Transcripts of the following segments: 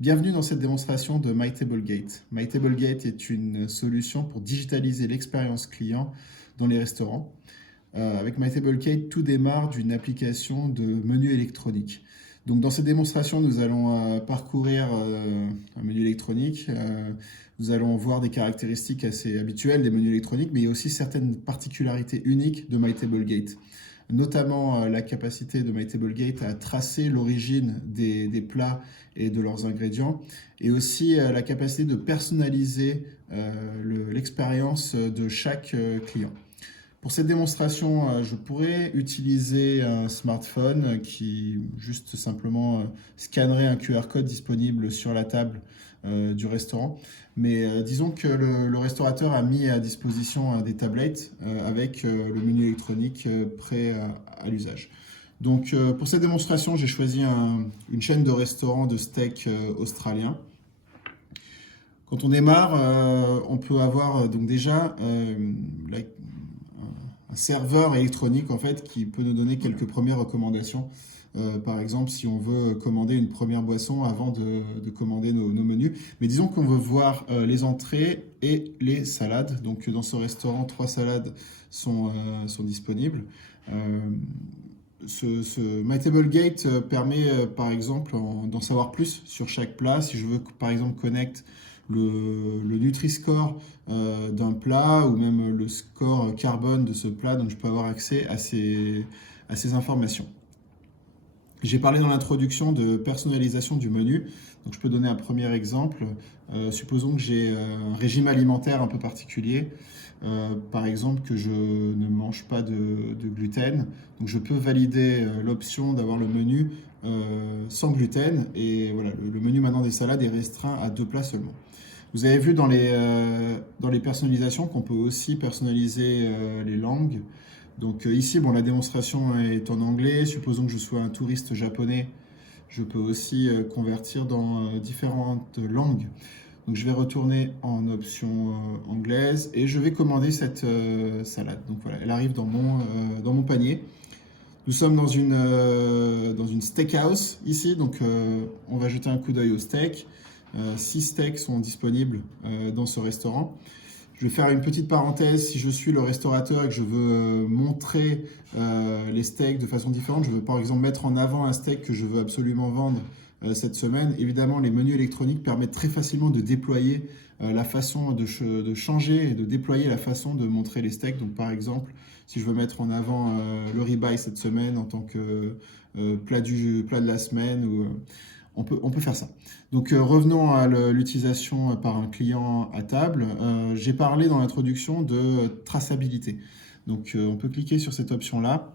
Bienvenue dans cette démonstration de MyTableGate. MyTableGate est une solution pour digitaliser l'expérience client dans les restaurants. Avec MyTableGate, tout démarre d'une application de menu électronique. Donc dans cette démonstration, nous allons parcourir un menu électronique. Nous allons voir des caractéristiques assez habituelles des menus électroniques, mais il y a aussi certaines particularités uniques de MyTableGate. Notamment la capacité de MyTableGate à tracer l'origine des plats et de leurs ingrédients, et aussi la capacité de personnaliser l'expérience de chaque client. Pour cette démonstration, je pourrais utiliser un smartphone qui juste simplement scannerait un QR code disponible sur la table du restaurant. Mais disons que le restaurateur a mis à disposition des tablettes avec le menu électronique prêt à l'usage. Donc pour cette démonstration, j'ai choisi une chaîne de restaurants de steak australien. Quand on démarre, on peut avoir donc déjà un serveur électronique en fait qui peut nous donner quelques premières recommandations. Par exemple, si on veut commander une première boisson avant de commander nos menus. Mais disons qu'on veut voir les entrées et les salades. Donc dans ce restaurant, 3 salades sont disponibles. Ce MyTableGate permet par exemple d'en savoir plus sur chaque plat. Si je veux par exemple connecter le Nutri-Score d'un plat ou même le score carbone de ce plat, donc je peux avoir accès à ces informations. J'ai parlé dans l'introduction de personnalisation du menu, donc je peux donner un premier exemple. Supposons que j'ai un régime alimentaire un peu particulier, par exemple que je ne mange pas de gluten, donc je peux valider l'option d'avoir le menu sans gluten, et voilà, le menu maintenant des salades est restreint à 2 plats seulement. Vous avez vu dans les personnalisations qu'on peut aussi personnaliser les langues. Donc ici, bon, la démonstration est en anglais. Supposons que je sois un touriste japonais. Je peux aussi convertir dans différentes langues. Donc je vais retourner en option anglaise et je vais commander cette salade. Donc voilà, elle arrive dans mon panier. Nous sommes dans une steakhouse ici, donc on va jeter un coup d'œil au steak. 6 steaks sont disponibles dans ce restaurant. Je vais faire une petite parenthèse. Si je suis le restaurateur et que je veux montrer les steaks de façon différente, je veux par exemple mettre en avant un steak que je veux absolument vendre cette semaine. Évidemment, les menus électroniques permettent très facilement de déployer la façon de changer et de déployer la façon de montrer les steaks. Donc par exemple, si je veux mettre en avant le ribeye cette semaine en tant que plat de la semaine, on peut faire ça. Donc revenons à l'utilisation par un client à table. J'ai parlé dans l'introduction de traçabilité. Donc on peut cliquer sur cette option-là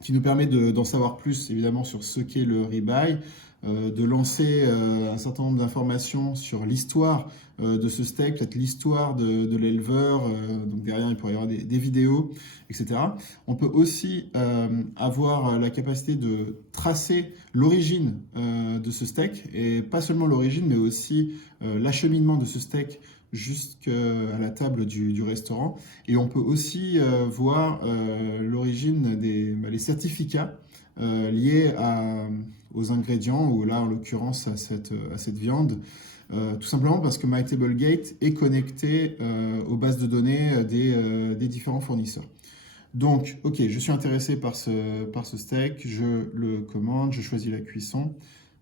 qui nous permet d'en savoir plus évidemment sur ce qu'est le ribeye, de lancer un certain nombre d'informations sur l'histoire de ce steak, peut-être l'histoire de l'éleveur, donc derrière il pourrait y avoir des vidéos, etc. On peut aussi avoir la capacité de tracer l'origine de ce steak, et pas seulement l'origine, mais aussi l'acheminement de ce steak jusqu'à la table du restaurant. Et on peut aussi voir l'origine les certificats liés aux ingrédients, ou là en l'occurrence à cette viande, tout simplement parce que MyTableGate est connecté aux bases de données des différents fournisseurs. Donc, ok, je suis intéressé par ce steak, je le commande, je choisis la cuisson,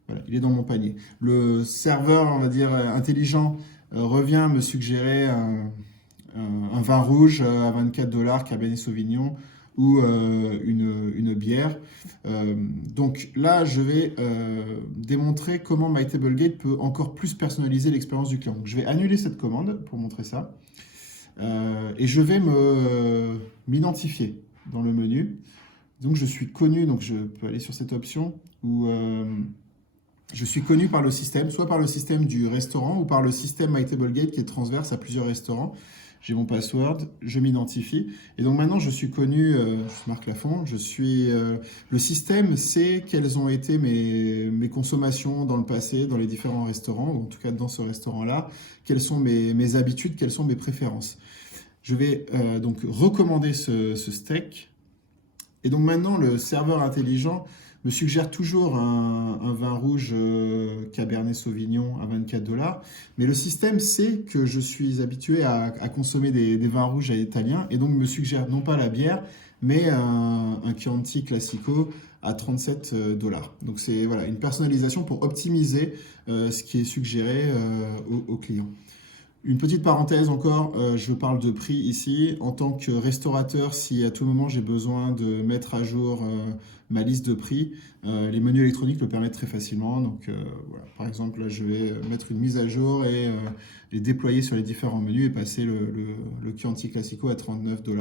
voilà, il est dans mon panier. Le serveur, on va dire, intelligent revient me suggérer un vin rouge à 24 $, Cabernet Sauvignon, ou une bière. Donc là, je vais démontrer comment MyTableGate peut encore plus personnaliser l'expérience du client. Donc, je vais annuler cette commande pour montrer ça. Et je vais m'identifier dans le menu. Donc je suis connu, donc je peux aller sur cette option où je suis connu par le système, soit par le système du restaurant ou par le système MyTableGate qui est transverse à plusieurs restaurants. J'ai mon password, je m'identifie. Et donc maintenant, je suis connu, je marque Lafond, le système sait quelles ont été mes consommations dans le passé, dans les différents restaurants, ou en tout cas dans ce restaurant-là, quelles sont mes habitudes, quelles sont mes préférences. Je vais donc recommander ce steak. Et donc maintenant, le serveur intelligent me suggère toujours un vin rouge Cabernet Sauvignon à 24 $. Mais le système sait que je suis habitué à consommer des vins rouges italiens et donc me suggère non pas la bière, mais un Chianti Classico à 37 $. Donc c'est voilà, une personnalisation pour optimiser ce qui est suggéré aux clients. Une petite parenthèse encore, je parle de prix ici. En tant que restaurateur, si à tout moment j'ai besoin de mettre à jour ma liste de prix, les menus électroniques le permettent très facilement. Donc voilà, par exemple, là je vais mettre une mise à jour et les déployer sur les différents menus et passer le Chianti Classico à 39 $.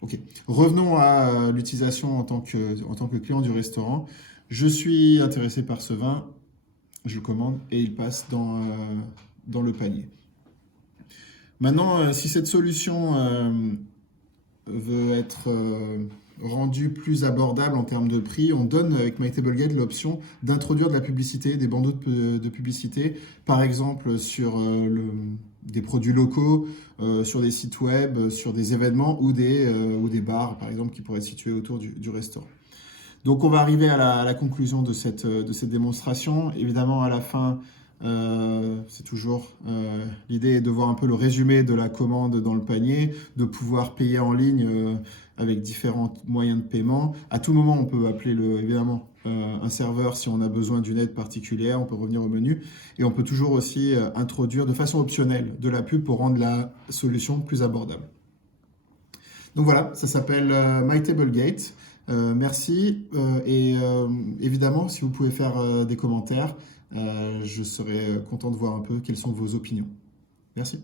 Ok, revenons à l'utilisation en tant que client du restaurant. Je suis intéressé par ce vin, je le commande et il passe dans le panier. Maintenant, si cette solution veut être rendue plus abordable en termes de prix, on donne avec MyTableGate l'option d'introduire de la publicité, des bandeaux de publicité, par exemple sur des produits locaux, sur des sites web, sur des événements ou des bars, par exemple, qui pourraient être situés autour du restaurant. Donc on va arriver à la conclusion de cette démonstration. Évidemment, à la fin, c'est toujours l'idée est de voir un peu le résumé de la commande dans le panier, de pouvoir payer en ligne avec différents moyens de paiement. À tout moment, on peut appeler évidemment un serveur si on a besoin d'une aide particulière, on peut revenir au menu et on peut toujours aussi introduire de façon optionnelle de la pub pour rendre la solution plus abordable. Donc voilà, ça s'appelle MyTableGate. Merci et évidemment, si vous pouvez faire des commentaires, je serais content de voir un peu quelles sont vos opinions. Merci.